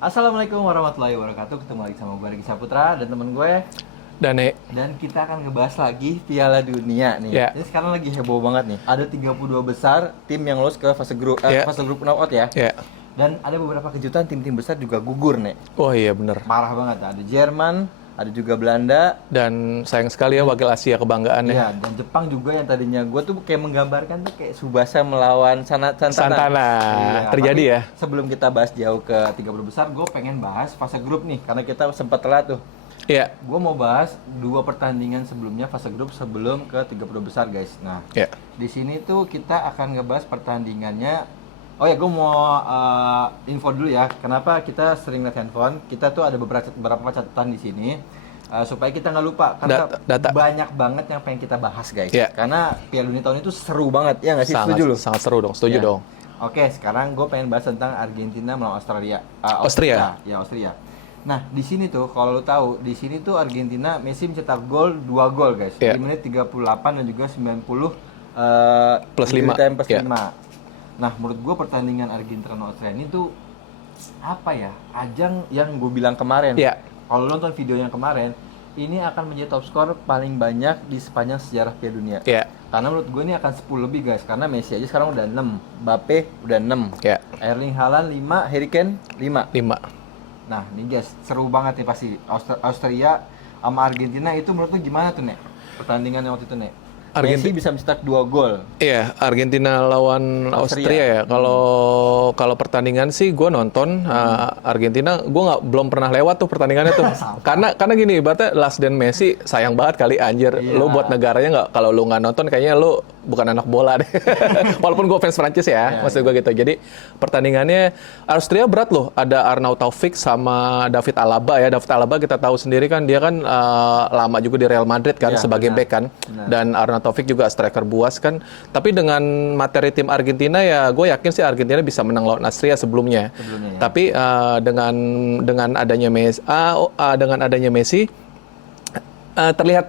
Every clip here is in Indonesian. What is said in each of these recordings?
Assalamualaikum warahmatullahi wabarakatuh. Ketemu lagi sama gue Riki Saputra dan temen gue. Dane. Dan kita akan ngebahas lagi Piala Dunia nih. Yeah. Ini sekarang lagi heboh banget nih. Ada 32 besar tim yang lolos ke fase grup fase grup knockout ya. Dan ada beberapa kejutan tim-tim besar juga gugur nih. Oh iya bener. Parah banget. Ada Jerman, ada juga Belanda, dan sayang sekali ya wakil Asia kebanggaan ya. Iya, dan Jepang juga yang tadinya gue tuh kayak menggambarkan tuh kayak Tsubasa melawan Santana. Iya, terjadi ya. Sebelum kita bahas jauh ke 30 besar, gue pengen bahas fase grup nih karena kita sempat telat tuh. Iya. Gue mau bahas dua pertandingan sebelumnya fase grup sebelum ke 30 besar guys. Nah, di sini tuh kita akan ngebahas pertandingannya. Oh ya, gue mau info dulu ya. Kenapa kita sering lihat handphone? Kita tuh ada beberapa catatan di sini supaya kita nggak lupa. Karena data banyak banget yang pengen kita bahas guys. Karena Piala Dunia tahun itu seru banget ya nggak sih? Setuju lu? Sangat seru dong. Setuju dong. Oke, sekarang gue pengen bahas tentang Argentina melawan Australia. Austria. Ya, Austria. Nah, di sini tuh kalau lu tahu, di sini tuh Argentina Messi mencetak gol 2 gol guys. Di menit 38 dan juga 90 plus 5. Nah, menurut gue pertandingan Argentina dan Austria ini tuh apa ya? Ajang yang gue bilang kemarin. Kalau lu nonton video yang kemarin, ini akan menjadi top skor paling banyak di sepanjang sejarah Piala Dunia. Karena menurut gue ini akan 10 lebih guys. Karena Messi aja sekarang udah 6, Mbappe udah 6, Erling Haaland 5, Harry Kane 5. Nah, nih guys, seru banget nih pasti. Austria sama Argentina itu menurut lu gimana tuh, Nek? Pertandingan yang waktu itu, Nek? Messi bisa mencetak 2 gol. Iya, Argentina lawan Austria ya. Kalau pertandingan sih gue nonton Argentina, gue belum pernah lewat tuh pertandingannya tuh. karena gini, ibaratnya Last Dance Messi sayang banget kali anjir. Lu buat negaranya nggak, kalau lu nggak nonton kayaknya lu bukan anak bola deh. Walaupun gue fans Prancis ya, maksud gue gitu. Jadi pertandingannya Austria berat loh. Ada Arnaud Taufik sama David Alaba ya. David Alaba kita tahu sendiri kan, dia kan lama juga di Real Madrid kan sebagai back kan. Dan Arnaud Taufik juga striker buas kan. Tapi dengan materi tim Argentina ya, gue yakin sih Argentina bisa menang lawan Austria sebelumnya. Tapi dengan adanya Messi, terlihat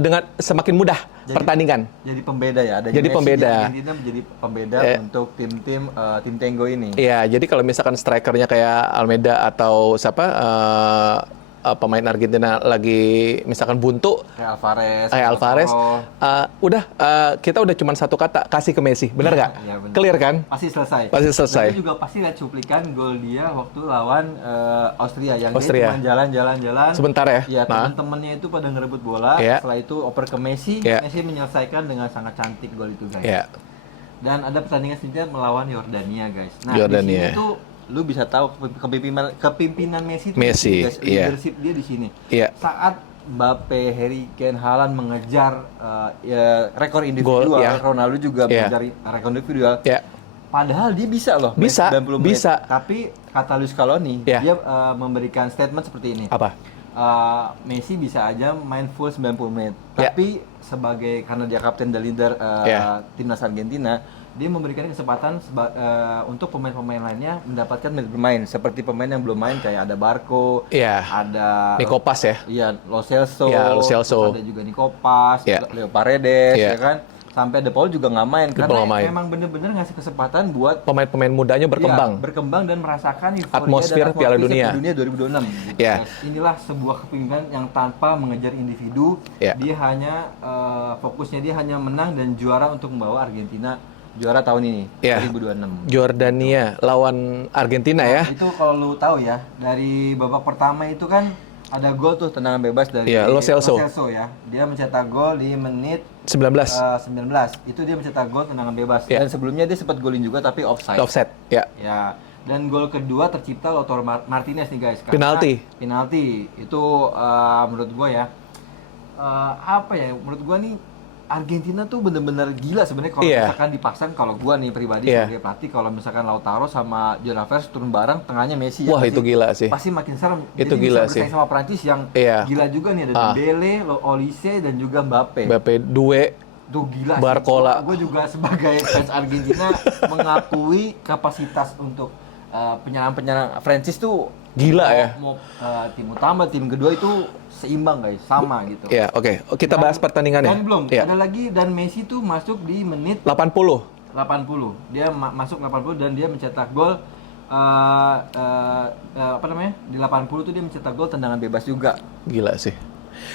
dengan semakin mudah pertandingan. Jadi pembeda ya. Jadi Messi pembeda. Argentina menjadi pembeda untuk tim Tango ini. Iya. Jadi kalau misalkan strikernya kayak Almeida atau siapa? Pemain Argentina lagi misalkan buntu, Alvarez, kita udah cuma satu kata, kasih ke Messi, benar nggak? Ya, clear kan? Pasti selesai. Dan juga pasti lihat cuplikan gol dia waktu lawan Austria yang dia cuma jalan-jalan sebentar ya. Iya, teman-temannya itu pada ngerebut bola. Setelah itu oper ke Messi, Messi menyelesaikan dengan sangat cantik gol itu guys. Dan ada pertandingan selanjutnya melawan Yordania guys. Nah, di sini tuh lu bisa tahu kepimpinan Messi itu guys, leadership dia di sini. Saat Mbappe, Harry Kane, Haaland mengejar rekor individual, Ronaldo juga mengejar rekor individual. Padahal dia bisa loh, 90 menit. Tapi kata Luis Scaloni, dia memberikan statement seperti ini. Apa? Messi bisa aja main full 90 menit. Tapi karena dia kapten dan leader timnas Argentina, dia memberikan kesempatan untuk pemain-pemain lainnya mendapatkan menit bermain, seperti pemain yang belum main kayak ada Barco, ada Nico Paz ya. Iya, Lo Celso. Ada juga Nico Paz, Leo Paredes ya kan. Sampai De Paul juga nggak main karena memang bener-bener ngasih kesempatan buat pemain-pemain mudanya berkembang dan merasakan atmosfer Piala Dunia 2026. Inilah sebuah kepemimpinan yang tanpa mengejar individu. Dia hanya fokusnya dia hanya menang dan juara untuk membawa Argentina juara tahun ini 2026. Jordania lawan Argentina ya. Itu kalau lu tahu ya, dari babak pertama itu kan ada gol tuh tendangan bebas dari Lo Celso ya. Dia mencetak gol di menit 19. Itu dia mencetak gol tendangan bebas. Dan sebelumnya dia sempat golin juga tapi offside. Ya. Dan gol kedua tercipta Lautaro Martinez nih guys. Penalti. Itu menurut gua ya menurut gua nih Argentina tuh bener-bener gila sebenarnya kalau misalkan dipasang. Kalau gua nih pribadi sebagai pelatih, kalau misalkan Lautaro sama Juan Alvarez turun bareng, tengahnya Messi. Wah, itu gila sih. Pasti makin serem. Itu jadi gila bisa sih. sama Prancis yang gila juga nih, ada Dembele, Olise dan juga Mbappe. Due. Tuh gila. Barcola. Gue juga sebagai fans Argentina mengakui kapasitas untuk penyerang Prancis tuh gila ya. Mau tim utama, tim kedua itu seimbang guys, sama gitu. Oke. Kita bahas pertandingannya. Dan belum, ada lagi, dan Messi tuh masuk di menit 80. Dia masuk 80 dan dia mencetak gol di 80 tuh dia mencetak gol tendangan bebas juga. Gila sih.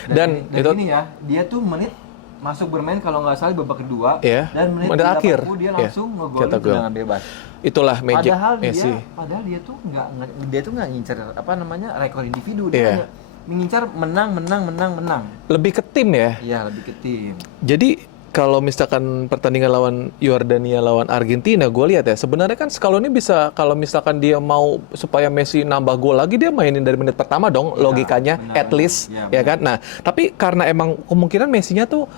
Dan itu ini ya, dia tuh menit masuk bermain kalau nggak salah di babak kedua, dan menit akhir dia langsung ngegolin tendangan bebas. Itulah magic Messi. Padahal dia tuh nggak ngincar apa namanya rekor individu, dia mengincar menang. Lebih ke tim ya? Iya, lebih ke tim. Jadi kalau misalkan pertandingan lawan Yordania lawan Argentina, gue lihat ya sebenarnya kan Scaloni bisa, kalau misalkan dia mau supaya Messi nambah gol lagi, dia mainin dari menit pertama dong, logikanya at least ya kan. Nah tapi karena emang kemungkinan Messinya tuh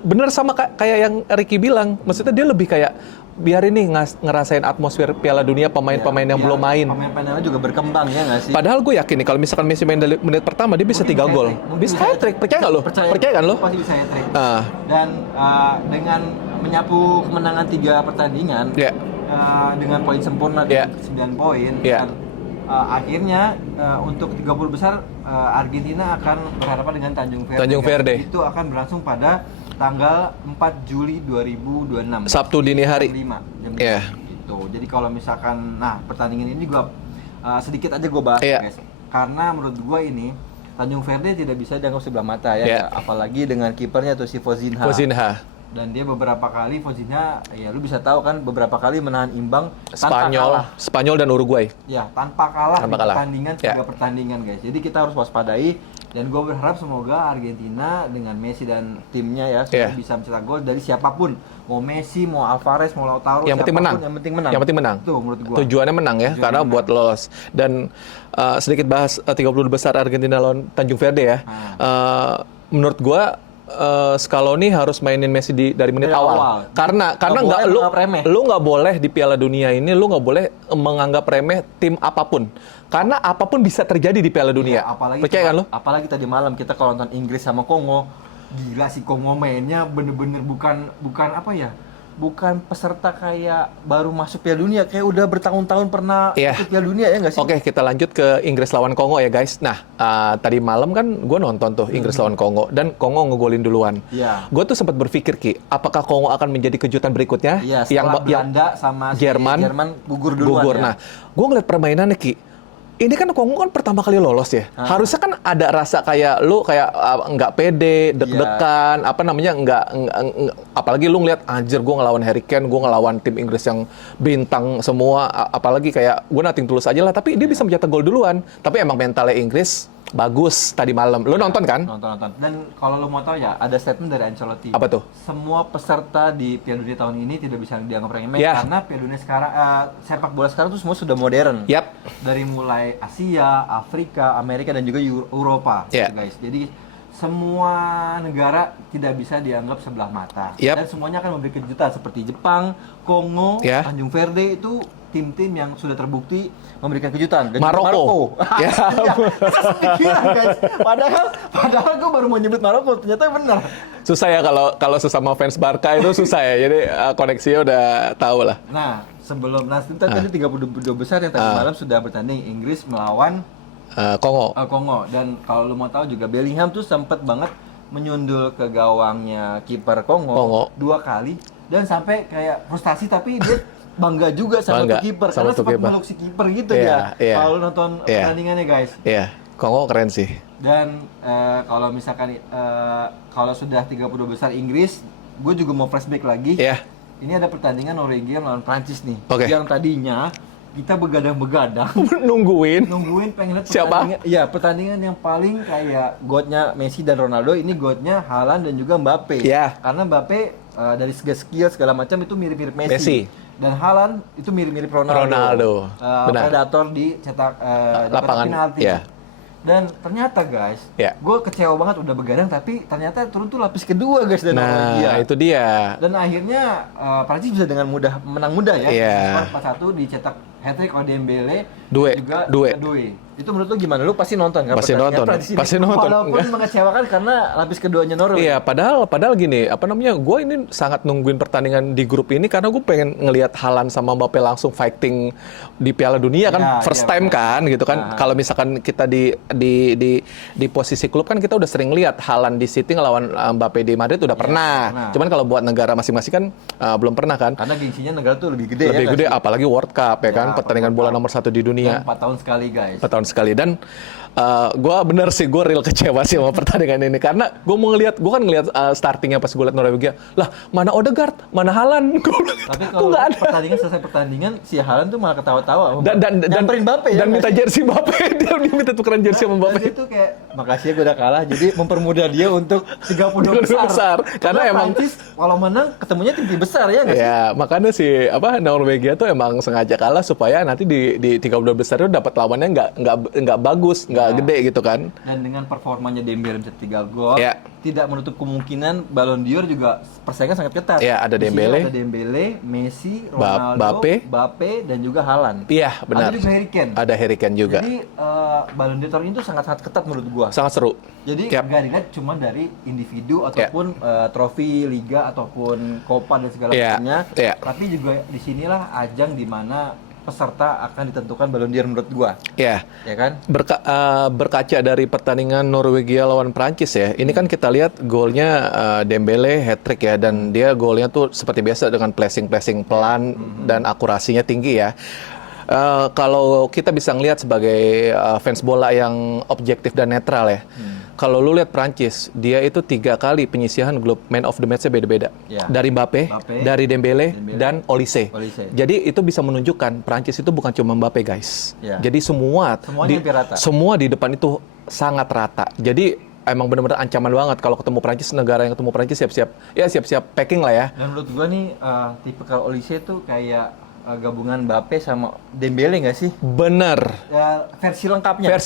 bener sama kayak yang Ricky bilang, maksudnya dia lebih kayak biar ini ngerasain atmosfer Piala Dunia pemain-pemain yang belum main. Pemain-pemainnya juga berkembang ya nggak sih? Padahal gue yakin nih kalau misalkan Messi main dari menit pertama dia bisa 3 gol. Bisa hat-trick, percaya nggak lo? Percaya kan lo? Pasti bisa hat-trick. Dan dengan menyapu kemenangan 3 pertandingan dengan poin sempurna 9 poin, dan akhirnya untuk 30 besar Argentina akan berhadapan dengan Tanjung Verde. Itu akan berlangsung pada tanggal 4 Juli 2026. Sabtu dini hari. Jam 5. Gitu. Jadi kalau misalkan, pertandingan ini gua sedikit aja gue bahas, guys. Karena menurut gue ini Tanjung Verde tidak bisa dianggap sebelah mata ya, apalagi dengan kipernya tuh si Fozinha. Dan dia beberapa kali Fozinha, ya lu bisa tahu kan, beberapa kali menahan imbang Spanyol dan Uruguay. Ya, tanpa kalah di pertandingan 3 pertandingan, guys. Jadi kita harus waspadai. Dan gue berharap semoga Argentina dengan Messi dan timnya bisa mencetak gol dari siapapun, mau Messi, mau Alvarez, mau Lautaro, yang penting menang. Yang penting menang. Tuh, menurut gua. Tujuannya menang ya, karena buat lolos. Dan sedikit bahas 30 besar Argentina lawan Tanjung Verde ya. Menurut gua Scaloni harus mainin Messi dari menit awal. Karena lu nggak boleh di Piala Dunia ini, lu nggak boleh menganggap remeh tim apapun. Karena apapun bisa terjadi di Piala Dunia. Percaya kan lu? Apalagi tadi malam kita kalau nonton Inggris sama Kongo, gila sih Kongo mainnya bener-bener bukan apa ya? Bukan peserta kayak baru masuk Piala Dunia, kayak udah bertahun-tahun pernah ikut Piala Dunia ya nggak sih? Oke, kita lanjut ke Inggris lawan Kongo ya guys. Nah, tadi malam kan gue nonton tuh Inggris lawan Kongo, dan Kongo ngegolin duluan. Gue tuh sempat berpikir, Ki, apakah Kongo akan menjadi kejutan berikutnya? Yang Belanda sama Jerman gugur duluan. Nah, gue ngeliat permainannya, Ki. Ini kan Kongo kan pertama kali lolos ya. Harusnya kan ada rasa kayak lu kayak nggak pede, deg-degan, apalagi lu ngeliat anjir gue ngelawan Harry Kane, gue ngelawan tim Inggris yang bintang semua, apalagi kayak gue nothing tulus aja lah, tapi dia bisa mencetak gol duluan. Tapi emang mentalnya Inggris bagus tadi malam. Lu nonton kan? Nonton. Dan kalau lu mau tahu ya, ada statement dari Ancelotti. Apa tuh? Semua peserta di Piala Dunia tahun ini tidak bisa dianggap remeh karena Piala Dunia sekarang, sepak bola sekarang tuh semua sudah modern. Dari mulai Asia, Afrika, Amerika, dan juga Eropa, gitu guys. Jadi semua negara tidak bisa dianggap sebelah mata. Dan semuanya akan memberi kejutan seperti Jepang, Kongo, Tanjung Verde itu tim-tim yang sudah terbukti memberikan kejutan. Dan Maroko. Gila, guys. Padahal gue baru mau nyebut Maroko, ternyata benar. Susah ya kalau sesama fans Barca itu susah ya. Jadi koneksinya udah tahu lah. Nah, tadi 32 besar yang tadi malam sudah bertanding. Inggris melawan Kongo. Dan kalau lu mau tahu juga, Bellingham tuh sempet banget menyundul ke gawangnya kiper Kongo 2 kali, dan sampai kayak frustasi, tapi dia bangga juga sama kiper karena sempat meluk si kiper gitu ya. Kalau nonton pertandingannya, guys. Kongo keren sih. Dan kalau misalkan kalau sudah 32 besar Inggris, gue juga mau flashback lagi. Ini ada pertandingan Norwegia melawan Prancis nih. Yang tadinya kita begadang-begadang nungguin pengen lihat siapa? Pertandingan yang paling kayak godnya Messi dan Ronaldo, ini godnya Haaland dan juga Mbappe. Karena Mbappe dari segi skill segala macam itu mirip-mirip Messi. Dan Haaland itu mirip-mirip Ronaldo. Predator di cetak lapangan penalti. Dan ternyata, guys, gue kecewa banget udah begadang, tapi ternyata turun tuh lapis kedua, guys, dan Norwegia. Itu dia. Dan akhirnya Prancis bisa dengan mudah menang mudah ya. 4-1 dicetak hat-trick oleh Dembele, juga Doué. Itu menurut lu gimana? Lu pasti nonton kan? Pasti nonton. Walaupun mengecewakan karena lapis keduanya Norway. Padahal gini, gue ini sangat nungguin pertandingan di grup ini karena gue pengen ngelihat Haaland sama Mbappe langsung fighting di Piala Dunia kan, first time kan gitu kan. Kalau misalkan kita di posisi klub kan kita udah sering lihat Haaland di City ngelawan Mbappe di Madrid udah pernah. Cuman kalau buat negara masing-masing kan belum pernah kan. Karena gengsinya negara tuh lebih gede, apalagi World Cup ya kan. kan, pertandingan bola nomor 1 di dunia. 4 tahun sekali guys. 4 tahun sekali. Dan gue bener sih, gue real kecewa sih sama pertandingan ini. Karena gue mau ngeliat, gue kan ngeliat startingnya pas gue liat Norwegia. Lah, mana Odegaard, mana Haaland? Tapi kalau pertandingan selesai pertandingan, si Haaland tuh malah ketawa-tawa. Dan nyamperin Mbappe ya. Dan minta jersey Mbappe. dia minta tukeran jersey sama Mbappe. Dan itu kayak, makasih ya gue udah kalah. Jadi mempermudah dia untuk 32 besar. Karena emang Prancis kalau menang ketemunya tim besar ya nggak sih? Ya, makanya Norwegia tuh emang sengaja kalah supaya nanti di 32 besar itu dapat lawannya nggak bagus, nggak gede gitu kan. Dan dengan performanya Dembele bisa 3 gol, tidak menutup kemungkinan Ballon d'Or juga persaingan sangat ketat. Ya, ada Dembele, Messi, Ronaldo, Mbappe dan juga Haaland. Iya, benar. Ada juga Harry Kane. Ada Harry Kane juga. Jadi Ballon d'Or ini tuh sangat-sangat ketat menurut gua. Sangat seru. Jadi nggak dilihat cuma dari individu ataupun trofi liga ataupun Copa dan segala macamnya, tapi juga disinilah ajang di mana peserta akan ditentukan Ballon d'Or menurut gua. Ya kan? Berkaca dari pertandingan Norwegia lawan Prancis ya. Ini kan kita lihat golnya Dembele hat-trick ya, dan dia golnya tuh seperti biasa dengan placing pelan dan akurasinya tinggi ya. Kalau kita bisa ngelihat sebagai fans bola yang objektif dan netral ya. Kalau lu lihat Prancis, dia itu 3 kali penyisihan grup man of the match-nya beda-beda. Dari Mbappe, dari Dembele, dan Olise. Jadi itu bisa menunjukkan Prancis itu bukan cuma Mbappe, guys. Jadi semua di depan itu sangat rata. Jadi emang benar-benar ancaman banget kalau ketemu Prancis, negara yang ketemu Prancis siap-siap packing lah ya. Dan menurut gua nih tipikal Olise tuh kayak gabungan Mbappe sama Dembele nggak sih? Bener. Ya, versi lengkapnya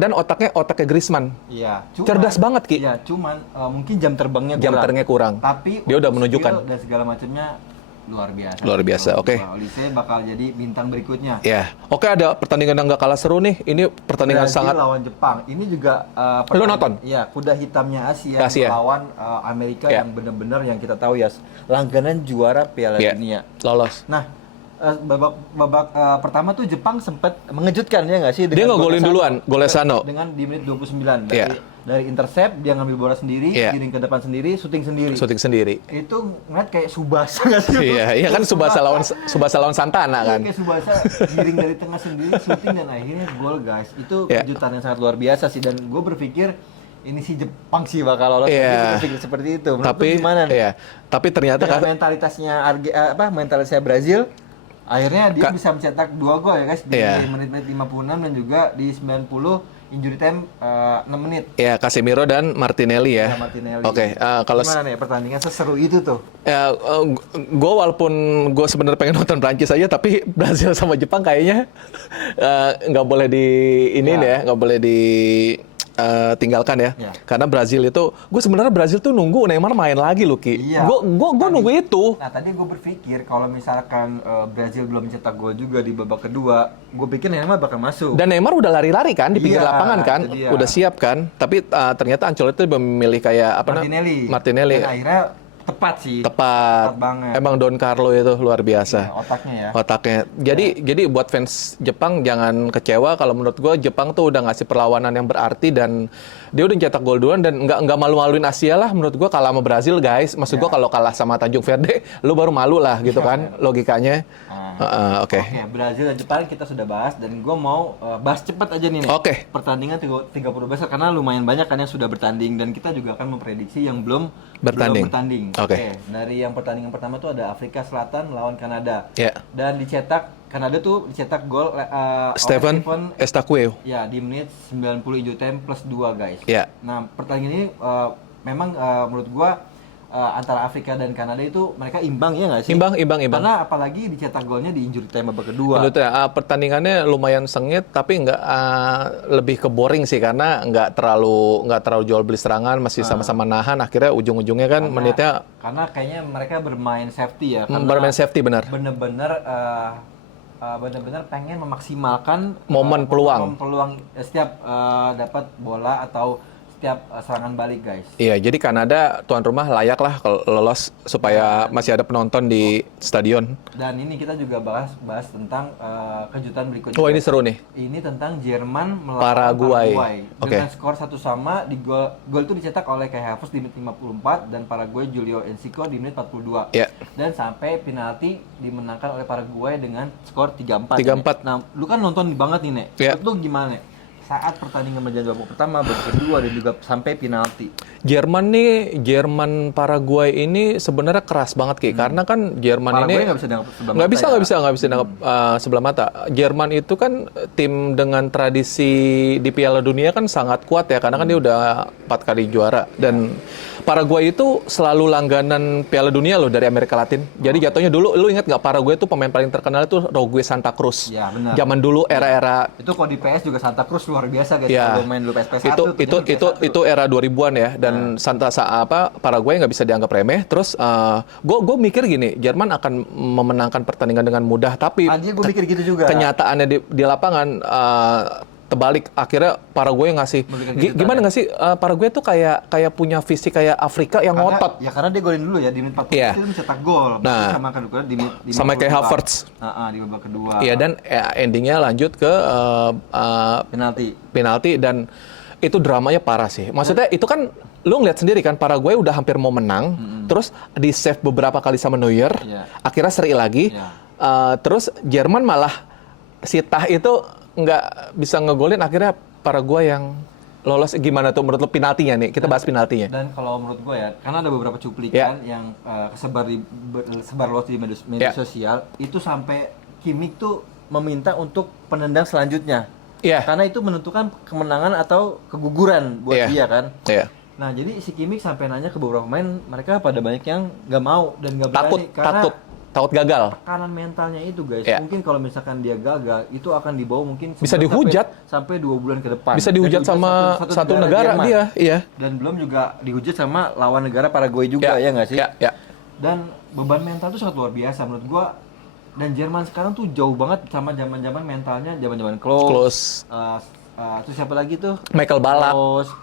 Dan otaknya Griezmann. Iya. Cerdas banget Ki. Iya, cuman mungkin jam terbangnya kurang. Tapi dia udah menunjukkan dan segala macamnya luar biasa. Luar biasa. Oke. Olise bakal jadi bintang berikutnya. Ya. Oke, ada pertandingan yang nggak kalah seru nih. Ini pertandingan Brazil sangat lawan Jepang. Ini juga lu nonton? Iya, kuda hitamnya Asia. Melawan Amerika yang benar-benar yang kita tahu ya langganan juara Piala Dunia. Lolos. Nah, babak pertama tuh Jepang sempat mengejutkan ya nggak sih? Dia ngegolin duluan, Golesano. Dengan di menit 29 dari intercept dia ngambil bola sendiri, giring ke depan sendiri, syuting sendiri. Itu ngeliat kayak Subasa nggak sih? Iya kan Subasa lawan Santana kan. Kayak Subasa giring dari tengah sendiri, syuting dan akhirnya gol guys. Itu kejutan yang sangat luar biasa sih, dan gue berpikir ini si Jepang sih bakal lolos. Berpikir seperti itu. Menurut lu gimana nih? Tapi ternyata mentalitasnya Brazil. Akhirnya dia bisa mencetak 2 gol ya guys di menit-menit 56 dan juga di 90 injury time 6 menit. Ya, Casemiro dan Martinelli ya. Oke, kalau gimana nih pertandingan seseru itu tuh? Gue walaupun gue sebenarnya pengen nonton Prancis aja, tapi Brazil sama Jepang kayaknya nggak boleh nggak boleh tinggalkan ya. Karena Brazil itu, gue sebenarnya Brazil tuh nunggu Neymar main lagi loh Ki. Gue nunggu itu. Nah tadi gue berpikir kalau misalkan Brazil belum mencetak gol juga di babak kedua, gue pikir Neymar bakal masuk. Dan Neymar udah lari-lari kan di pinggir lapangan kan, udah siap kan. Tapi ternyata Ancelotti memilih kayak Martinelli. Dan akhirnya tepat sih. Tepat banget. Emang Don Carlo itu luar biasa. Otaknya. Jadi buat fans Jepang jangan kecewa, kalau menurut gue Jepang tuh udah ngasih perlawanan yang berarti dan dia udah cetak gol duluan dan nggak malu-maluin Asia lah menurut gue kalah sama Brazil guys. Maksud gue kalau kalah sama Tanjung Verde lu baru malu lah gitu kan logikanya. Oke. Brazil dan Jepang kita sudah bahas dan gue mau bahas cepat aja nih. Pertandingan 30 besar karena lumayan banyak kan yang sudah bertanding dan kita juga akan memprediksi yang belum bertanding. Dari yang pertandingan pertama tuh ada Afrika Selatan lawan Kanada. Dan Kanada tuh dicetak gol Stephen Estaqueo. Ya, di menit 90 injury time plus 2 guys. Nah, pertandingan ini memang menurut gua antara Afrika dan Kanada itu mereka imbang ya nggak sih? Imbang. Karena apalagi dicetak golnya di injury time babak kedua. Pertandingannya lumayan sengit tapi nggak lebih ke boring sih karena nggak terlalu jual beli serangan, masih sama-sama nahan. Akhirnya ujung-ujungnya kan menitnya karena kayaknya mereka bermain safety ya. Bermain safety benar. Benar-benar pengen memaksimalkan momen peluang setiap dapat bola atau setiap serangan balik, guys. Iya, jadi Kanada tuan rumah layak lah kalau lolos supaya masih ada penonton di stadion. Dan ini kita juga bahas tentang kejutan berikutnya. Oh, ini seru nih. Ini tentang Jerman melawan Paraguay. Dengan skor 1-1. Di gol itu dicetak oleh Kai Havertz di menit 54 dan Paraguay Julio Enciso di menit 42. Iya. Dan sampai penalti dimenangkan oleh Paraguay dengan skor 3-4. 3-4. Nah, lu kan nonton banget nih, Nek. Iya. Lu gimana, Nek? Saat pertandingan berjalan babak pertama, babak kedua, dan juga sampai penalti. Jerman Paraguay ini sebenarnya keras banget Ki, karena kan Jerman Paraguay ini nggak bisa dianggap sebelah mata. nggak bisa dianggap sebelah mata. Jerman itu kan tim dengan tradisi di Piala Dunia kan sangat kuat ya, karena kan dia udah 4 kali juara, dan Paraguay itu selalu langganan Piala Dunia loh dari Amerika Latin. Jadi jatuhnya dulu, lu ingat nggak Paraguay itu pemain paling terkenal itu Rogue Santa Cruz. Ya, benar. Zaman dulu era-era Itu kalau di PS juga Santa Cruz luar biasa, guys. ya, Kalau main dulu PS1 itu era 2000-an ya, dan Paraguay nggak bisa dianggap remeh. Terus gue mikir gini, Jerman akan memenangkan pertandingan dengan mudah, tapi gue mikir gitu juga. kenyataannya di lapangan terbalik. Akhirnya Paraguay ngasih gimana nggak sih, Paraguay tuh kayak punya visi kayak Afrika yang ngotot. Ya karena dia golin dulu ya di menit 40 Iya. dia mencetak gol. Nah, sama kedua di menit 52. sama kayak Havertz. Di babak kedua. Iya, dan endingnya lanjut ke penalti, dan itu dramanya parah sih. Maksudnya itu kan lu ngeliat sendiri kan, Paraguay udah hampir mau menang, terus di save beberapa kali sama Neuer, akhirnya seri lagi, terus Jerman malah si Tah itu nggak bisa ngegolin, akhirnya Paraguay yang lolos. Gimana tuh menurut lo penaltinya nih? Kita bahas penaltinya. Dan kalau menurut gue ya, karena ada beberapa cuplikan yang sebar luas di media sosial, itu sampai Kimmich tuh meminta untuk penendang selanjutnya. Karena itu menentukan kemenangan atau keguguran buat dia kan. Nah, jadi si Kimmich sampai nanya ke beberapa pemain, mereka pada banyak yang nggak mau dan nggak berani karena takut gagal. Tekanan mentalnya itu, guys. Mungkin kalau misalkan dia gagal, itu akan dibawa mungkin bisa dihujat sampai 2 bulan ke depan. Bisa dihujat sama satu negara dia, Dan belum juga dihujat sama lawan negara Paraguay juga, ya nggak sih? Dan beban mental itu sangat luar biasa menurut gua. Dan Jerman sekarang tuh jauh banget sama zaman-zaman mentalnya, zaman-zaman Klose. Terus siapa lagi tuh? Michael Ballack.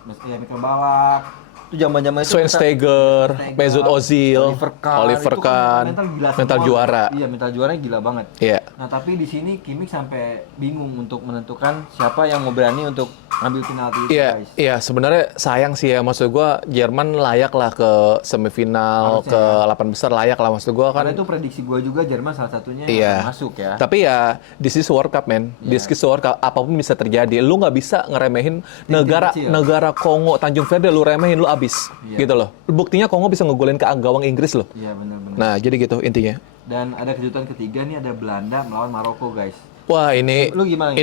Michael Ballack. Itu zaman-zaman itu Schweinsteiger, Mesut Ozil, Oliver Kahn, mental juara. Iya, mental juaranya gila banget. Nah, tapi di sini Kimmich sampai bingung untuk menentukan siapa yang mau berani untuk ngambil penalti itu, guys. Iya, sebenarnya sayang sih ya, maksud gua Jerman layak lah ke semifinal, ke 8 besar layak lah, maksud gua kan. Karena itu prediksi gua juga Jerman salah satunya yang masuk ya. Tapi ya this is World Cup, man. This is World Cup, apapun bisa terjadi. Lu nggak bisa ngeremehin negara Kongo, Tanjung Verde, lu remehin lu abis. Gitu loh. Buktinya Kongo bisa ngegolin ke gawang Inggris loh. Iya, benar-benar. Nah, jadi gitu intinya. Dan ada kejutan ketiga nih, ada Belanda melawan Maroko, guys. Wah, ini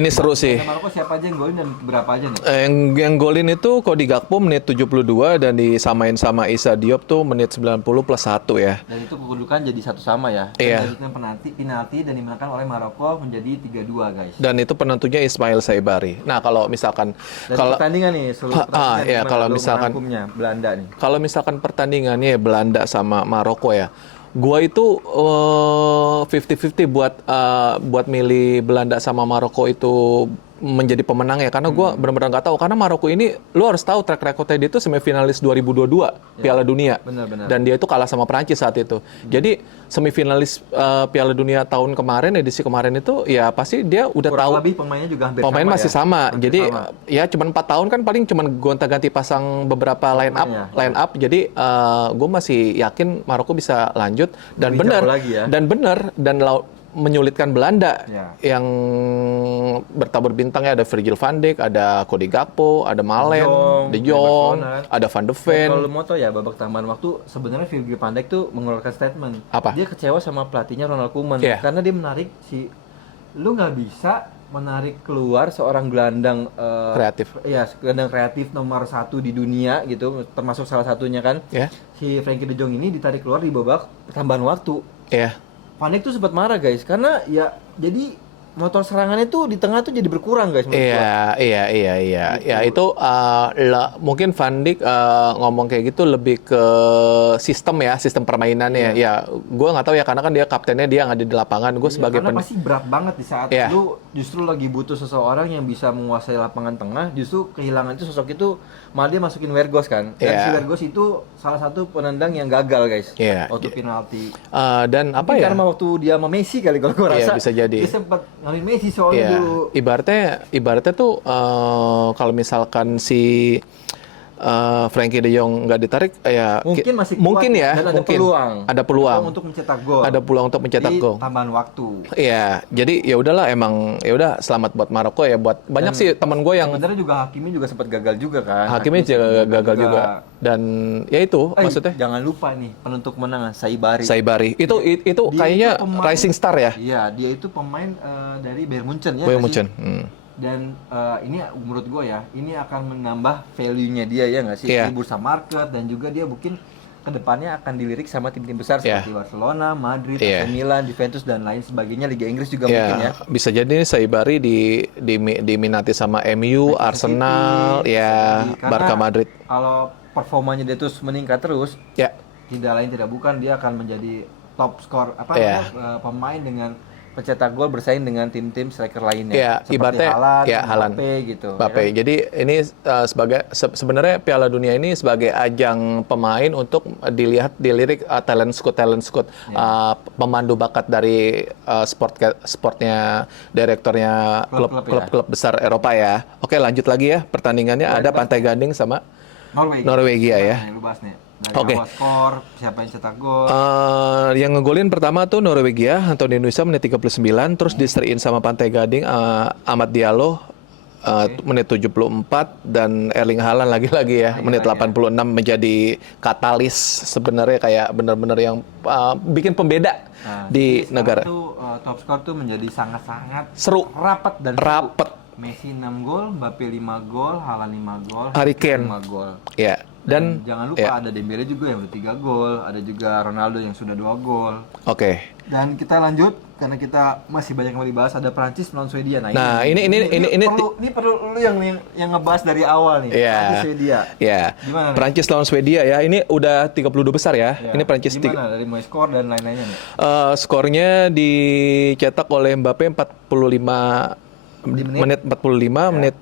seru sih. Maroko siapa aja yang golin dan berapa aja nih? Yang golin itu Cody Gakpo menit 72 dan disamain sama Issa Diop tuh menit 90 plus 1 ya. Dan itu kedudukan jadi 1-1 ya. Iya. Dan penalti dan dimenangkan oleh Maroko menjadi 3-2, guys. Dan itu penentunya Ismail Saibari. Nah, kalau misalkan pertandingan nih seluruh pertandingan kalau misalkan Belanda nih. Kalau misalkan pertandingannya Belanda sama Maroko ya, gua itu 50-50 buat milih Belanda sama Maroko itu menjadi pemenang ya, karena gua benar-benar nggak tahu, karena Maroko ini lu harus tahu track recordnya dia itu semifinalis 2022 Piala Dunia. Benar. Dan dia itu kalah sama Perancis saat itu. Jadi semifinalis Piala Dunia tahun kemarin, edisi kemarin itu ya pasti dia udah tahu. Lebih pemainnya juga hampir pemain sama masih ya? sama. Hampir Jadi sama. ya cuma 4 tahun kan, paling cuma gonta-ganti pasang beberapa line up. Jadi gue masih yakin Maroko bisa lanjut dan benar menyulitkan Belanda yang bertabur bintangnya, ada Virgil van Dijk, ada Cody Gakpo, ada Malen, De Jong, ada Van de Ven. Kalau lu mau tau ya, babak tambahan waktu sebenarnya Virgil van Dijk tuh mengeluarkan statement. Apa? Dia kecewa sama pelatihnya Ronald Koeman karena dia menarik lu nggak bisa menarik keluar seorang gelandang kreatif. Iya, gelandang kreatif nomor 1 di dunia gitu, termasuk salah satunya kan. Si Frenkie De Jong ini ditarik keluar di babak tambahan waktu. Van Dijk tuh sempat marah, guys, karena ya jadi motor serangannya tuh di tengah tuh jadi berkurang, guys. Iya. Ya itu mungkin Van Dijk ngomong kayak gitu lebih ke sistem permainannya. Ya, gue nggak tahu ya, karena kan dia kaptennya, dia nggak ada di lapangan. Gue sebagai karena pasti berat banget di saat lu justru lagi butuh seseorang yang bisa menguasai lapangan tengah, justru kehilangan itu sosok itu malah dia masukin Weghorst kan. Dan si Weghorst itu salah satu penendang yang gagal guys waktu penalti. Dan apa mungkin ya? karena waktu dia sama Messi kali kalau gue rasa. Bisa jadi. Dia sempat ngalahin Messi soalnya dulu. Ibaratnya tuh kalau misalkan si Frankie De Jong nggak ditarik, ya mungkin masih kuat, mungkin ya, dan ada peluang untuk mencetak gol. Ada peluang untuk mencetak gol. Tambahan waktu. Iya, jadi ya udahlah emang ya udah selamat buat Maroko ya, buat banyak sih teman gue yang sebenarnya juga Hakimi juga sempat gagal juga kan. Hakimi juga gagal juga. Dan ya itu maksudnya. Jangan lupa nih penentu kemenangan Saibari. Itu kayaknya rising star ya. Iya, dia itu pemain dari Bayern Munchen ya. Bayern Munchen. Dan ini menurut gue ya, ini akan menambah value-nya dia ya nggak sih di bursa market, dan juga dia mungkin kedepannya akan dilirik sama tim-tim besar seperti Barcelona, Madrid, AC Milan, Juventus dan lain sebagainya, Liga Inggris juga mungkin ya. Bisa jadi nih Saibari diminati sama MU, Arsenal, Barca, Madrid. Kalau performanya dia terus meningkat terus, tidak lain tidak bukan dia akan menjadi top skor pemain dengan pencetak gol bersaing dengan tim-tim striker lainnya seperti Haaland, Mbappe gitu. Mbappe. Ya kan? Jadi ini sebenarnya Piala Dunia ini sebagai ajang pemain untuk dilirik talent scout pemandu bakat dari sportnya direkturnya klub-klub besar Eropa ya. Oke, lanjut lagi ya pertandingannya. Ada Pantai Gading sama Norwegia ya. Dari awal skor, siapa yang cetak gol? Yang ngegolin pertama tuh Norwegia, Anthony Nusa menit 39, terus diseriin sama Pantai Gading, Amad Diallo menit 74, dan Erling Haaland lagi-lagi ya, menit 86 menjadi katalis sebenarnya, kayak benar-benar yang bikin pembeda di negara. Itu top skor tuh menjadi sangat-sangat seru, rapat dan rapet. Messi 6 gol, Mbappe 5 gol, Haaland 5 gol, Harry Kane 5 gol. Ya. Dan jangan lupa ada Dembele juga yang udah 3 gol, ada juga Ronaldo yang sudah 2 gol. Oke. Dan kita lanjut karena kita masih banyak yang dibahas, ada Prancis melawan Swedia. Ini perlu lu yang ngebahas dari awal nih. Prancis Swedia. Ya. Gimana? Prancis lawan Swedia ya. Ini udah 32 besar ya. Ini Prancis gimana dari mulai skor dan lain-lainnya nih? Skornya dicetak oleh Mbappe 45 menit 45 menit.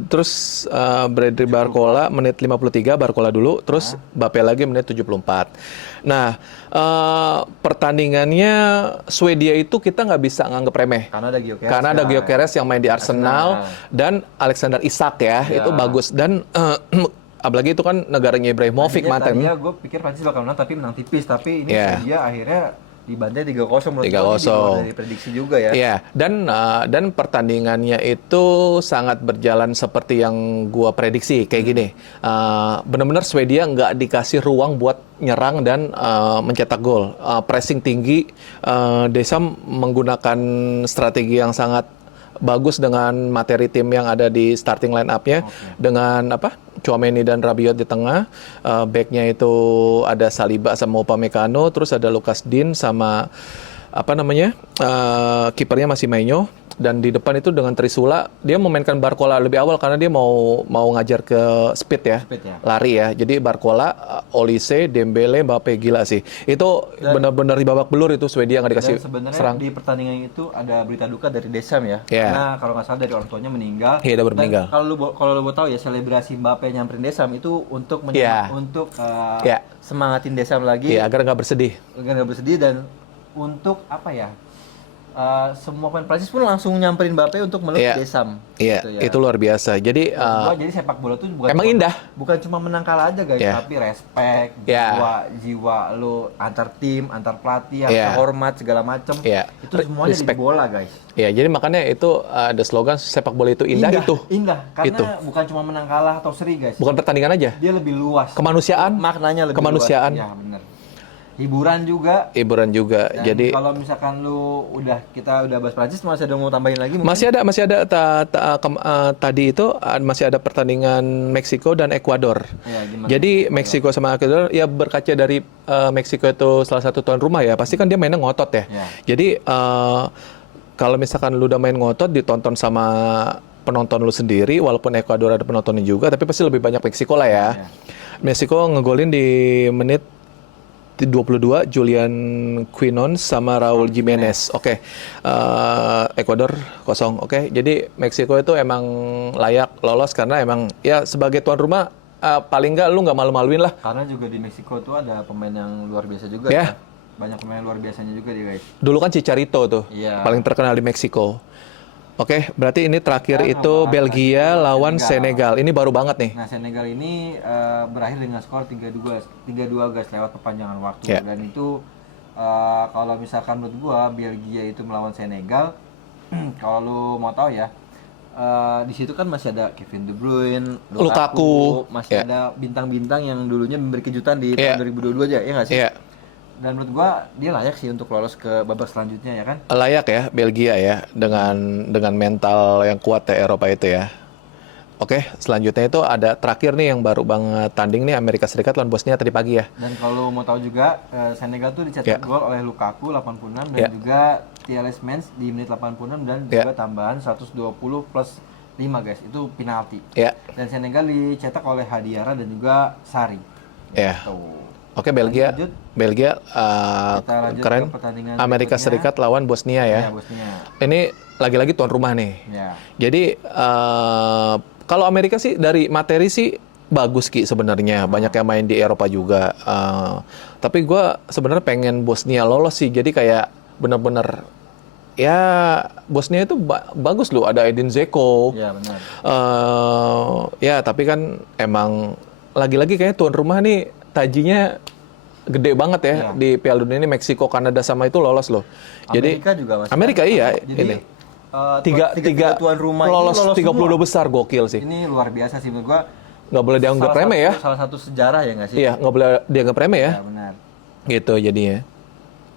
Terus Bradley Barcola menit 53, Barcola dulu, terus Mbappe lagi menit 74. Nah, pertandingannya Swedia itu kita nggak bisa nganggep remeh. Karena ada Gyökeres yang main di Arsenal dan Alexander Isak ya, itu bagus. Dan apalagi itu kan negaranya Ibrahimovic mantan. Tadinya gue pikir Prancis bakal menang tapi menang tipis, tapi ini Swedia akhirnya dibantai 3-0 menurut gue dari prediksi juga ya. Iya, dan pertandingannya itu sangat berjalan seperti yang gua prediksi kayak gini. Benar-benar Swedia nggak dikasih ruang buat nyerang dan mencetak gol. Pressing tinggi, Deschamps menggunakan strategi yang sangat bagus dengan materi tim yang ada di starting line up-nya, dengan Tchouaméni dan Rabiot di tengah, back-nya itu ada Saliba sama Upamecano, terus ada Lucas Digne sama kipernya masih Maignan, dan di depan itu dengan Trisula dia memainkan Barcola lebih awal karena dia mau ngajar ke speed ya, lari ya. Jadi Barcola, Olise, Dembele, Mbappe, gila sih. Itu benar-benar di babak belur itu Swedia nggak dikasih sebenarnya serang. Di pertandingan itu ada berita duka dari Deschamps ya. Karena kalau nggak salah dari orang tuanya meninggal. Iya, udah meninggal. Kalau lu tahu ya, selebrasi Mbappe nyamperin Deschamps itu untuk semangatin Deschamps lagi. Iya, agar nggak bersedih. Dan untuk semua pemain Prancis pun langsung nyamperin Mbappe untuk meluk Deschamps. Iya, gitu ya. Itu luar biasa. Jadi sepak bola itu bukan cuma menang kalah aja guys, tapi respect, jiwa lu antar tim, antar pelatih, hormat segala macem. Itu semuanya di bola guys. Iya, jadi makanya itu ada slogan sepak bola itu indah. Karena bukan cuma menang kalah atau seri guys. Bukan pertandingan aja. Dia lebih luas. Kemanusiaan. Maknanya lebih luas. Ya, benar. Hiburan juga. Dan jadi kalau misalkan kita udah bahas Prancis, masih ada mau tambahin lagi? Masih ada. Tadi itu masih ada pertandingan Meksiko dan Ekuador. Jadi Meksiko sama Ekuador ya, berkaca dari Meksiko itu salah satu tuan rumah ya, pasti kan dia mainnya ngotot ya. Jadi kalau misalkan lu udah main ngotot ditonton sama penonton lu sendiri, walaupun Ekuador ada penontonnya juga, tapi pasti lebih banyak Meksiko lah ya. Meksiko ngegolin di menit 22, Julian Quinones sama Raul Jimenez. Oke. Ekuador kosong. Oke. Jadi Meksiko itu emang layak lolos karena emang ya sebagai tuan rumah paling nggak lu nggak malu-maluin lah. Karena juga di Meksiko tuh ada pemain yang luar biasa juga. Ya. Banyak pemain luar biasanya juga dia, guys. Dulu kan Chicharito tuh. Iya. Paling terkenal di Meksiko. Oke, berarti ini terakhir itu Belgia lawan Senegal. Ini baru banget nih. Nah, Senegal ini berakhir dengan skor 3-2 guys lewat perpanjangan waktu. Yeah. Dan itu kalau misalkan menurut gua Belgia itu melawan Senegal, kalau lu mau tahu ya, di situ kan masih ada Kevin De Bruyne, Lukaku, masih ada bintang-bintang yang dulunya memberi kejutan di tahun 2022 aja, ya nggak sih? Iya. Dan menurut gua dia layak sih untuk lolos ke babak selanjutnya ya kan? Layak ya Belgia ya dengan mental yang kuat ya Eropa itu ya. Oke, selanjutnya itu ada terakhir nih yang baru banget tanding nih Amerika Serikat lawan Bosnia tadi pagi ya. Dan kalau mau tahu juga Senegal tuh dicetak gol oleh Lukaku 86 dan juga Tielemans di menit 86 dan juga tambahan 120 plus 5 guys, itu penalti. Dan Senegal dicetak oleh Hadiara dan juga Sari. Oke, Belgia keren. Amerika berikutnya. Serikat lawan Bosnia ya. Bosnia. Ini lagi-lagi tuan rumah nih. Ya. Jadi kalau Amerika sih dari materi sih bagus Ki sebenarnya. Banyak yang main di Eropa juga. Tapi gue sebenarnya pengen Bosnia lolos sih. Jadi kayak bener-bener ya Bosnia itu bagus loh. Ada Edin Dzeko. Ya benar. Ya tapi kan emang lagi-lagi kayaknya tuan rumah nih tajinya gede banget ya di Piala Dunia ini. Meksiko, Kanada sama itu lolos loh. Amerika juga masih. Amerika iya. Jadi ini. tiga tuan rumah lolos ini 32 semua. besar, gokil sih. Ini luar biasa sih menurut gua. Nggak boleh dianggap remeh ya. Salah satu sejarah ya nggak sih? Iya, nggak boleh dianggap remeh ya. Ya benar. Gitu jadinya.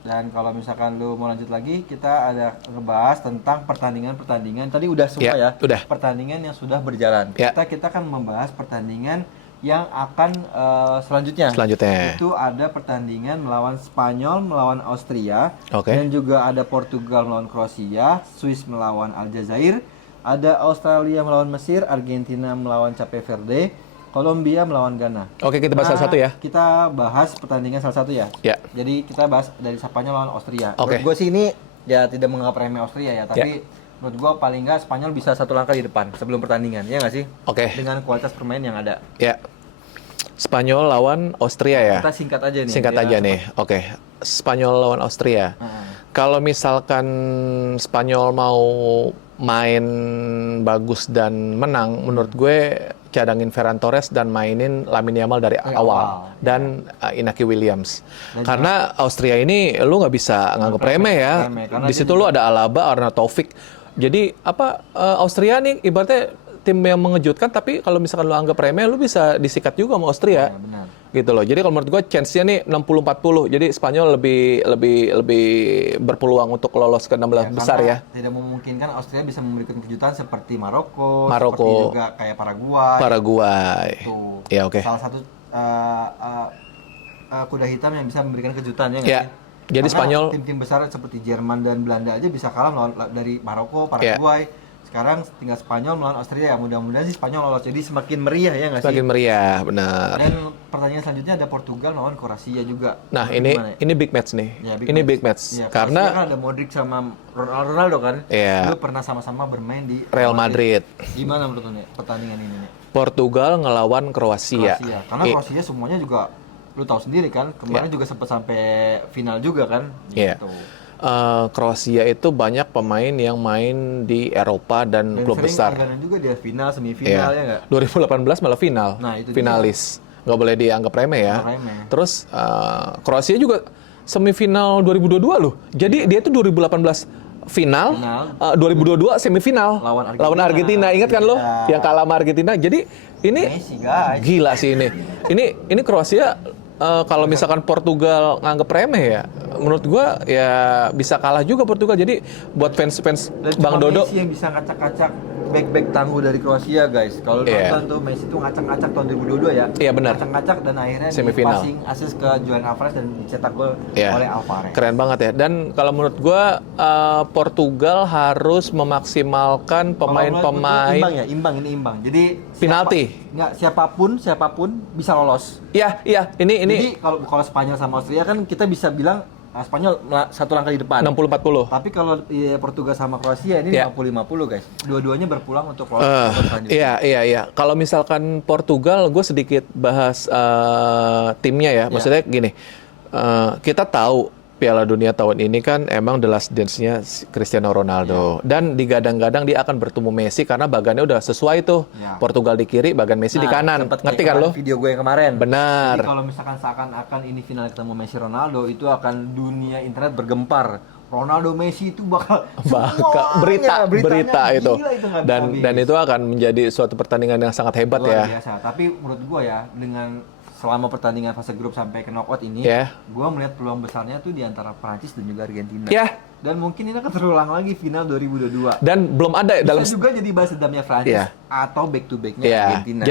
Dan kalau misalkan lu mau lanjut lagi, kita ada ngebahas tentang pertandingan-pertandingan. Tadi udah semua ya. Udah. Pertandingan yang sudah berjalan. Kita akan membahas pertandingan yang akan selanjutnya. Itu ada pertandingan melawan Spanyol melawan Austria, dan juga ada Portugal melawan Kroasia, Swiss melawan Aljazair, ada Australia melawan Mesir, Argentina melawan Cape Verde, Kolombia melawan Ghana. Oke, kita bahas salah satu ya. Kita bahas pertandingan salah satu ya. Jadi kita bahas dari Spanyol lawan Austria. Menurut gue sih ini ya tidak menganggap remeh Austria ya, tapi menurut gue paling nggak Spanyol bisa satu langkah di depan sebelum pertandingan, ya nggak sih? Dengan kualitas permain yang ada. Spanyol lawan Austria ya. Kita singkat aja nih. Singkat aja nih. Spanyol lawan Austria. Kalau misalkan Spanyol mau main bagus dan menang, menurut gue cadangin Ferran Torres dan mainin Lamine Yamal dari awal dan Inaki Williams. Karena Austria ini lu nggak bisa nganggep remeh ya. Di situ lu ada Alaba, Arnautovic. Jadi Austria nih ibaratnya tim yang mengejutkan, tapi kalau misalkan lu anggap remeh, lu bisa disikat juga sama Austria. Benar. Gitu loh. Jadi kalau menurut gue chance-nya nih 60-40. Jadi Spanyol lebih berpeluang untuk lolos ke 16 besar ya. Tidak memungkinkan Austria bisa memberikan kejutan seperti Maroko, seperti juga kayak Paraguay. Tuh. Ya, salah satu kuda hitam yang bisa memberikan kejutan ya nggak sih? Jadi karena Spanyol tim-tim besar seperti Jerman dan Belanda aja bisa kalah dari Maroko, Paraguay. Sekarang tinggal Spanyol melawan Austria, ya mudah-mudahan sih Spanyol lolos, jadi semakin meriah ya nggak sih? Semakin meriah, benar. Dan pertandingan selanjutnya ada Portugal melawan Kroasia juga. Nah ini big match nih, big match. Ya, karena kan ada Modric sama Ronaldo kan, dulu pernah sama-sama bermain di Real Madrid. Gimana menurut nih pertandingan ini nih? Portugal ngelawan Kroasia. Karena Kroasia semuanya juga, lu tahu sendiri kan, kemarin juga sempat sampai final juga kan? Gitu. Kroasia itu banyak pemain yang main di Eropa dan klub besar. Dan juga dia final, semifinal ya nggak? 2018 malah final, finalis. Nggak boleh dianggap remeh ya. Terus Kroasia juga semifinal 2022 loh. Jadi dia itu 2018 final, 2022 semifinal lawan Argentina. Ingat kan lo? Yang kalah sama Argentina. Jadi ini gila sih ini. Ini Kroasia. Kalau misalkan Portugal nganggep remeh ya, menurut gua ya bisa kalah juga Portugal. Jadi buat fans Bang Dodo, Messi yang bisa kacak-kacak back tangguh dari Kroasia guys. Kalau nonton tuh Messi tuh ngacak-ngacak tahun 2022 ya. Iya benar. Ngacak-ngacak dan akhirnya semifinal. passing assist ke Julian Alvarez dan dicetak gol oleh Alvarez. Keren banget ya. Dan kalau menurut gua Portugal harus memaksimalkan pemain-pemain. Imbang ini imbang. Jadi penalti. Siapapun bisa lolos. Iya. Ini. Jadi kalau Spanyol sama Austria kan kita bisa bilang Spanyol satu langkah di depan. 60-40. Tapi kalau Portugal sama Kroasia ini 50-50 guys. Dua-duanya berpulang untuk lolos selanjutnya. Iya. Kalau misalkan Portugal, gue sedikit bahas timnya ya. Maksudnya gini, kita tahu Piala Dunia tahun ini kan emang the last dance-nya Cristiano Ronaldo. Dan digadang-gadang dia akan bertemu Messi karena bagannya udah sesuai tuh. Portugal di kiri, bagan Messi di kanan. Ngerti kan lo? Video gue yang kemarin. Benar. Jadi kalau misalkan seakan-akan ini final ketemu Messi Ronaldo, itu akan dunia internet bergempar. Ronaldo Messi itu bakal berita itu. Dan itu akan menjadi suatu pertandingan yang sangat hebat luar biasa. Tapi menurut gue ya, dengan selama pertandingan fase grup sampai ke knockout ini, gue melihat peluang besarnya tuh di antara Prancis dan juga Argentina. Dan mungkin ini akan terulang lagi final 2022. Dan belum ada dalam juga jadi balas dendamnya Prancis atau back to back-nya Argentina.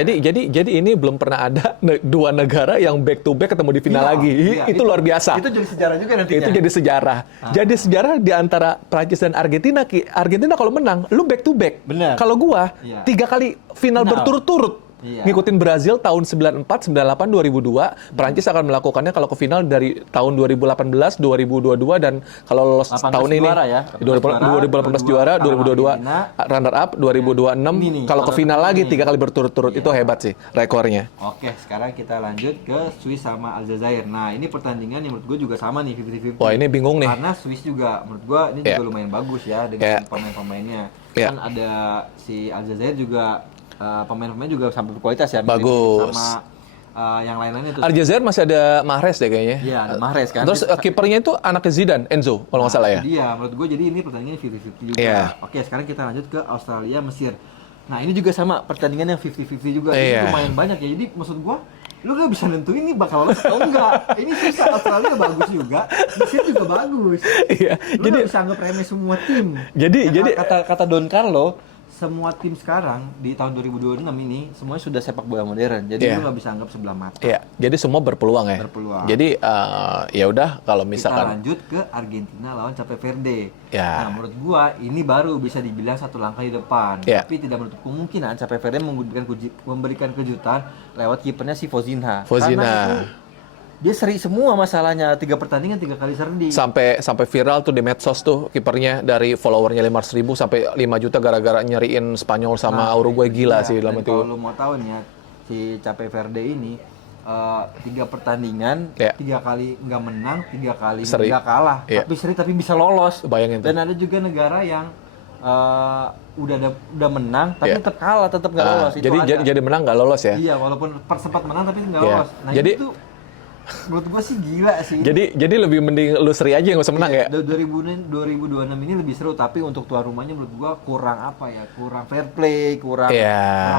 Jadi ini belum pernah ada dua negara yang back to back ketemu di final lagi. Itu luar biasa. Itu jadi sejarah juga nantinya. Itu jadi sejarah. Jadi sejarah di antara Prancis dan Argentina. Argentina kalau menang, lu back to back. Benar. Kalau gua 3 kali final berturut-turut. Ngikutin Brazil tahun 94, 98, 2002. Prancis akan melakukannya kalau ke final dari tahun 2018, 2022 dan kalau lolos tahun ini ya. 2018 juara, 2022 runner up, 2026 kalau ke final lagi 3 kali berturut-turut. Itu hebat sih rekornya. Oke, sekarang kita lanjut ke Swiss sama Aljazair. Nah, ini pertandingan yang menurut gue juga sama nih 50-50. Wah, ini bingung nih. Karena Swiss juga menurut gue ini juga lumayan bagus ya dengan pemain-pemainnya. Kan ada si Aljazair juga pemain-pemain juga sampai berkualitas ya. Bagus. Sama yang lain-lainnya itu. Aljazair masih ada Mahrez deh kayaknya. Iya, ada Mahrez kan. Terus kipernya itu anaknya Zidane, Enzo, kalau nggak salah ya. Iya, menurut gue jadi ini pertandingan 50-50 juga. Oke, sekarang kita lanjut ke Australia, Mesir. Nah, ini juga sama pertandingan yang 50-50 juga. Ini lumayan banyak ya. Jadi maksud gue, lu gak bisa nentuin ini bakal lolos atau enggak. Ini susah. Australia bagus juga, Mesir juga bagus. Iya. Lu jadi gak bisa anggap remeh semua tim. Jadi kata Don Carlo, semua tim sekarang di tahun 2026 ini semuanya sudah sepak bola modern. Jadi lu nggak bisa anggap sebelah mata. Iya. Jadi semua berpeluang ya. Berpeluang. Jadi ya udah kalau misalkan kita lanjut ke Argentina lawan Cape Verde. Nah, menurut gua ini baru bisa dibilang satu langkah di depan. Tapi tidak menutup kemungkinan Cape Verde memberikan kejutan lewat kipernya si Fozinha. Karena dia seri semua masalahnya, 3 pertandingan 3 kali seri. Sampai viral tuh di medsos tuh kipernya, dari followernya 500.000 sampai 5 juta gara-gara nyariin Spanyol sama Uruguay. Gila sih dalam itu. Kalau lu mau tahu nih ya, si Cape Verde ini 3 pertandingan 3 kali nggak menang, 3 kali nggak kalah, tapi seri tapi bisa lolos. Bayangin tuh. Dan ada juga negara yang udah menang tapi tetap kalah, tetap nggak lolos. Jadi menang nggak lolos ya? Iya, walaupun sempat menang tapi nggak lolos. Nah, jadi itu menurut gue sih gila sih. Jadi lebih mending lu seri aja yang usah menang ya. 2026 ini lebih seru, tapi untuk tuan rumahnya menurut gue kurang fair play, kurang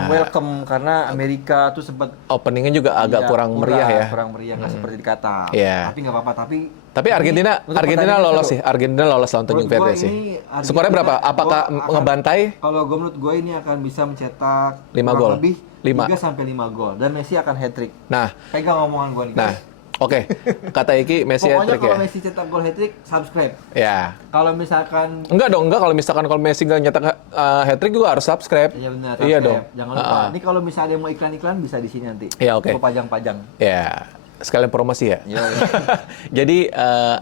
welcome karena Amerika tuh sempat openingnya juga agak kurang meriah ya. Kurang meriah nggak seperti di Qatar. Tapi nggak apa-apa. Tapi Argentina lolos sih. Argentina lolos lawan Tanjung Verde sih. Skornya berapa? Apakah ngebantai? Kalau gue menurut gue ini akan bisa mencetak 5 gol. Lebih 3 sampai 5 gol dan Messi akan hat-trick. Nah, pegang omongan gue nih. Nah, oke. Kata Iki Messi hat-trick ya. Pokoknya kalau Messi cetak gol hat-trick, subscribe. Ya. Kalau misalkan kalau Messi nggak nyetak hat-trick juga harus subscribe. Iya benar. Iya dong. Jangan lupa. Ini kalau misalnya ada yang mau iklan-iklan bisa di sini nanti. Iya, oke. Mau pajang-pajang. Ya. Sekalian promosi ya. Jadi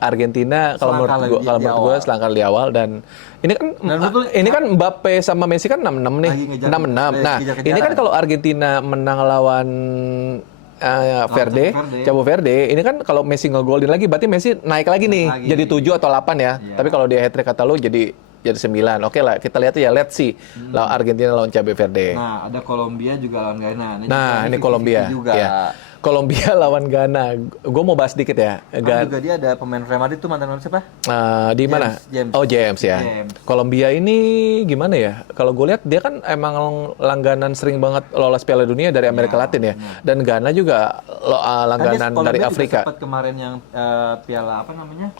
Argentina kalau menurut gue selangkah di awal, dan ini kan Mbappe sama Messi kan 6-6 nih. 6-6. Nah, ini kan kalau Argentina menang lawan Cabo Verde, ini kan kalau Messi ngegolin lagi berarti Messi naik lagi nih. Jadi 7 atau 8 ya. Tapi kalau dia hat-trick kata lu jadi 9. Oke lah, kita lihat ya, let's see. Argentina lawan Cabo Verde. Nah, ada Kolombia juga lawan Ghana. Nah, ini Kolombia juga. Ya. Kolombia lawan Ghana. Gue mau bahas dikit ya. Juga dia ada pemain Real Madrid tuh, mantan siapa? Di mana? James ya. Kolombia ini gimana ya? Kalau gue lihat dia kan emang langganan sering banget lolos Piala Dunia dari Amerika Latin ya. Dan Ghana juga langganan dari Afrika. Sempat kemarin yang Piala apa namanya?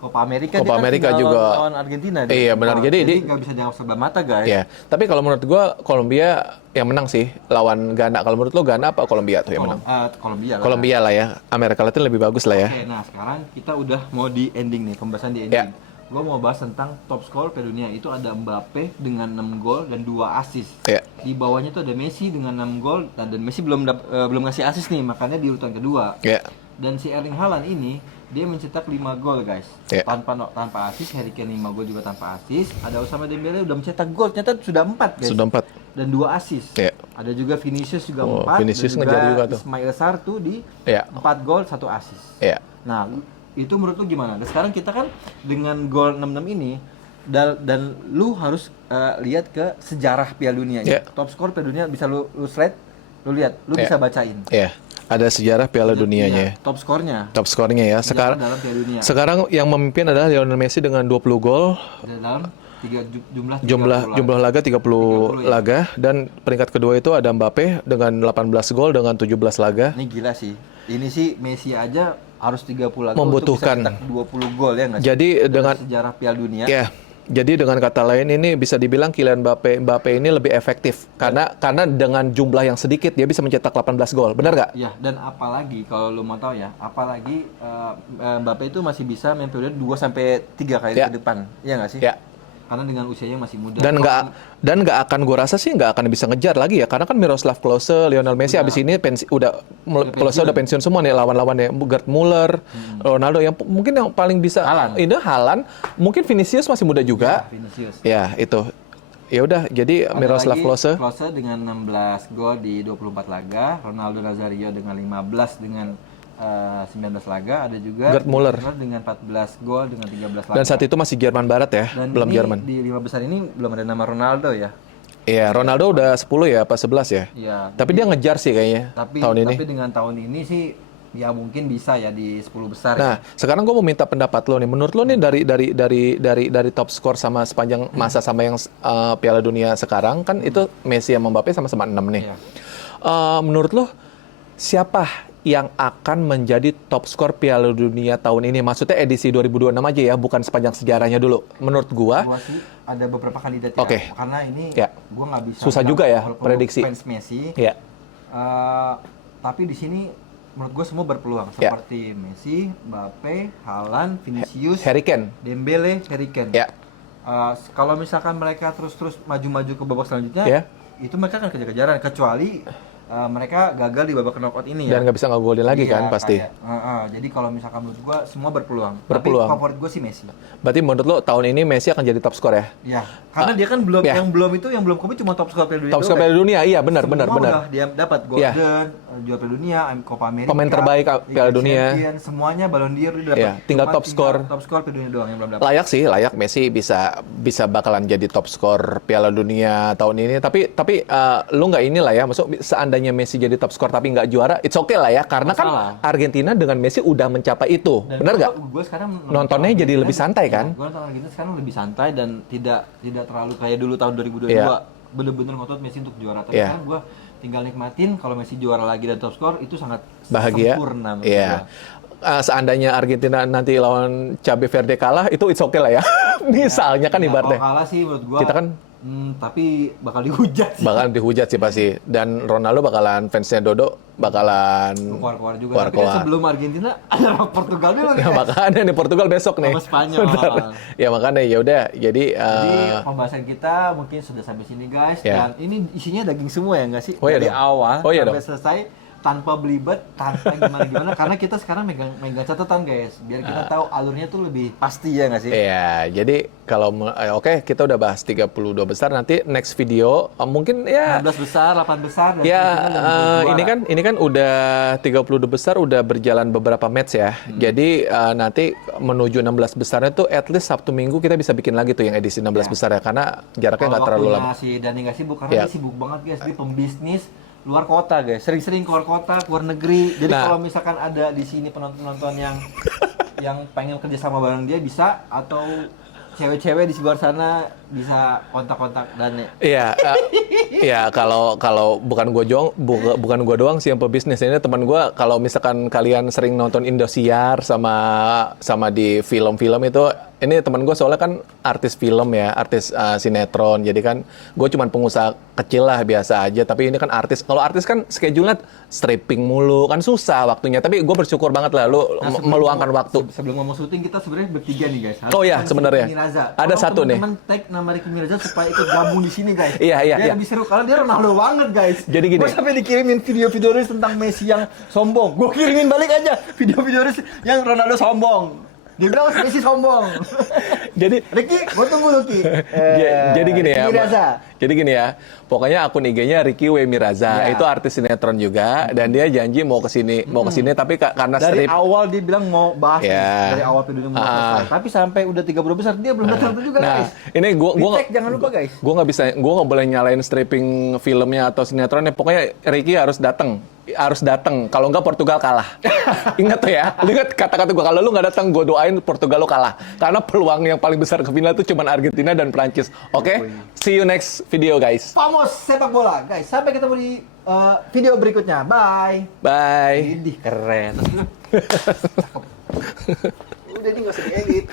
Copa America, Copa dia kan America final juga lawan Argentina. Iya benar. Jadi nggak bisa dianggap sebelah mata guys. ya. Tapi kalau menurut gua Kolombia yang menang sih lawan Ghana. Kalau menurut lo Ghana apa Kolombia tuh yang menang? Kolombia lah. Kolombia lah ya. Amerika Latin lebih bagus lah ya. Oke, nah sekarang kita udah mau di ending nih, pembahasan di ending. Gue mau bahas tentang top skor Piala Dunia. Itu ada Mbappe dengan 6 gol dan 2 assist. Di bawahnya tuh ada Messi dengan 6 gol dan Messi belum ngasih assist nih, makanya di urutan kedua. Dan si Erling Haaland ini dia mencetak 5 gol guys. Tanpa assist, Harry Kane 5 gol juga tanpa assist. Ada Ousmane Dembele udah mencetak gol, ternyata sudah 4 guys. Sudah 4. Dan 2 assist. Ada juga Vinicius juga 4. Vinicius dan ngejar juga tuh. Ismail Sarr tuh di 4 gol 1 assist. Nah, itu menurut lu gimana? Dan sekarang kita kan dengan gol 6-6 ini dan lu harus lihat ke sejarah Piala Dunia. Top skor Piala Dunia bisa lu slide, lu lihat, lu bisa bacain. Ada sejarah Piala Dunianya. Top skornya ya. Sekarang yang memimpin adalah Lionel Messi dengan 20 gol. Dalam jumlah laga 30 laga dan peringkat kedua itu ada Mbappe dengan 18 gol dengan 17 laga. Ini gila sih. Ini sih Messi aja harus 30 laga membutuhkan untuk bisa 20 gol ya nggak sih? Jadi dengan sejarah Piala Dunia. Jadi dengan kata lain ini bisa dibilang Kylian Mbappe ini lebih efektif karena dengan jumlah yang sedikit dia bisa mencetak 18 gol. Benar nggak? Iya, dan apalagi kalau lu mau tahu ya, apalagi Mbappe itu masih bisa main periode 2 sampai 3 kali ke depan. Iya nggak sih? Karena dengan usianya masih muda. Dan nggak akan, gue rasa sih nggak akan bisa ngejar lagi ya, karena kan Miroslav Klose, Lionel Messi abis ini Klose udah pensiun semua nih lawan-lawannya, Gerd Muller, Ronaldo yang mungkin yang paling bisa ini Haaland, mungkin Vinicius masih muda juga. Ya itu. Ya udah, jadi ada Miroslav Klose dengan 16 gol di 24 laga, Ronaldo Nazario dengan 15 dengan 19 laga, ada juga Gerd Muller dengan 14 gol dengan 13 laga. Dan saat itu masih Jerman Barat ya, dan belum Jerman. Di 5 besar ini belum ada nama Ronaldo ya. Iya, Ronaldo udah 10 ya, apa 11 ya? Iya. Tapi dia ngejar sih kayaknya tahun ini. Tapi dengan tahun ini sih ya mungkin bisa ya di 10 besar. Nah, sekarang gue mau minta pendapat lo nih. Menurut lo nih dari top skor sama sepanjang masa sama yang Piala Dunia sekarang kan itu Messi sama Mbappe sama-sama 6 nih. Menurut lo siapa yang akan menjadi top skor Piala Dunia tahun ini? Maksudnya edisi 2026 aja ya, bukan sepanjang sejarahnya dulu. Menurut gua sih ada beberapa kandidat ya. Karena ini gua nggak bisa. Susah juga ya prediksi. Fans Messi. Tapi di sini menurut gua semua berpeluang seperti Messi, Mbappe, Haaland, Vinicius, Harry Kane, Dembele, Harry Kane. Kalau misalkan mereka terus maju-maju ke babak selanjutnya, itu mereka akan kejar-kejaran kecuali mereka gagal di babak knockout ini dan nggak bisa ngegolin lagi kan pasti. Jadi kalau misalkan menurut gue semua berpeluang. Tapi favorit gue sih Messi. Berarti menurut lo tahun ini Messi akan jadi top skor ya? Iya. Karena dia kan belum yang belum komit cuma top skor Piala Dunia. Top skor Piala Dunia, iya benar. Udah dia dapat Golden, juara Piala Dunia, Copa America, pemain terbaik Piala Dunia. Semuanya Ballon d'Or dia dapat. Tinggal top skor. Top skor Piala Dunia doang yang belum dapat. Layak Messi bisa bakalan jadi top skor Piala Dunia tahun ini. Tapi lu nggak inilah ya, maksud seandainya Messi jadi top skor tapi nggak juara, it's okay lah ya, karena kan Argentina dengan Messi udah mencapai itu. Dan benar nggak? Gue sekarang nontonnya jadi lebih santai kan? Gue nonton Argentina sekarang lebih santai dan tidak terlalu kayak dulu tahun 2022. Bener-bener ngotot Messi untuk juara. Tapi sekarang gue tinggal nikmatin kalau Messi juara lagi dan top skor itu sangat bahagia. Sempurna. Seandainya Argentina nanti lawan Cabe Verde kalah, itu it's okay lah ya. Misalnya kan ibaratnya. Kalau kalah sih menurut gue. Kita kan tapi bakal dihujat sih. Bakalan dihujat sih pasti. Dan Ronaldo bakalan, fansnya Dodo bakalan keluar-keluar juga. Tapi kan sebelum Argentina ada Portugal dulu. Ya makanya nih Portugal besok nih. Sama Spanyol. Ya makanya ya udah. Jadi pembahasan kita mungkin sudah sampai sini guys. Dan ini isinya daging semua ya nggak sih? Dari awal sampai selesai. Tanpa belibet, tanpa gimana-gimana, karena kita sekarang megang catatan guys, biar kita tahu alurnya tuh lebih pasti ya nggak sih? Iya, jadi kalau oke, kita udah bahas 32 besar, nanti next video mungkin ya 16 besar, 8 besar dan ini kan udah 32 besar udah berjalan beberapa match ya. Jadi nanti menuju 16 besarnya tuh at least Sabtu Minggu kita bisa bikin lagi tuh yang edisi 16 besar ya, karena jaraknya nggak terlalu lama. Si Dani nggak sibuk karena dia sibuk banget guys, dia pembisnis luar kota guys, sering-sering keluar kota, keluar negeri. Jadi kalau misalkan ada di sini penonton-penonton yang pengen kerja sama bareng dia bisa, atau cewek-cewek di luar sana bisa kontak-kontak Dane. Iya, iya kalau bukan bukan gue doang sih yang pebisnis. Ini teman gue, kalau misalkan kalian sering nonton Indosiar sama di film-film itu, ini teman gue soalnya kan artis film ya, artis sinetron. Jadi kan gue cuman pengusaha kecil lah, biasa aja. Tapi ini kan artis. Kalau artis kan schedule-nya stripping mulu, kan susah waktunya. Tapi gue bersyukur banget lah lu meluangkan waktu. Sebelum ngomong syuting, kita sebenarnya bertiga nih guys. Oh iya, sebenarnya. Ada satu nih. Teman-teman tag nama Ricky Miraza supaya ikut gabung di sini guys. Iya. Dia lebih seru karena dia Ronaldo banget guys. Jadi gini. Gue sampai dikirimin video-video reels tentang Messi yang sombong. Gue kirimin balik aja video-video reels yang Ronaldo sombong. Dia bilang Messi sombong. Jadi Ricky, gue tunggu Ricky. Jadi gini ya. Ricky Miraza. Jadi gini ya. Pokoknya akun IG-nya Ricky W Miraza. Ya. Itu artis sinetron juga, dan dia janji mau ke sini, tapi karena Dari strip. awal dia bilang mau bahas Ya. dari awal videonya mau selesai. Tapi sampai udah 30 besar dia belum datang juga Nah, guys. ini gua Di-tag, jangan lupa guys. Gua nggak boleh nyalain stripping filmnya atau sinetronnya. Pokoknya Ricky harus datang. Kalau nggak Portugal kalah. Ingat tuh ya. Ingat kata-kata gue, kalau lu nggak datang, gue doain Portugal lu kalah. Karena peluang yang paling besar ke final itu cuma Argentina dan Prancis. Oke? See you next video guys. Famos sepak bola guys. Sampai ketemu di video berikutnya. Bye. Bye. Ini keren. Udah ini nggak usah diedit.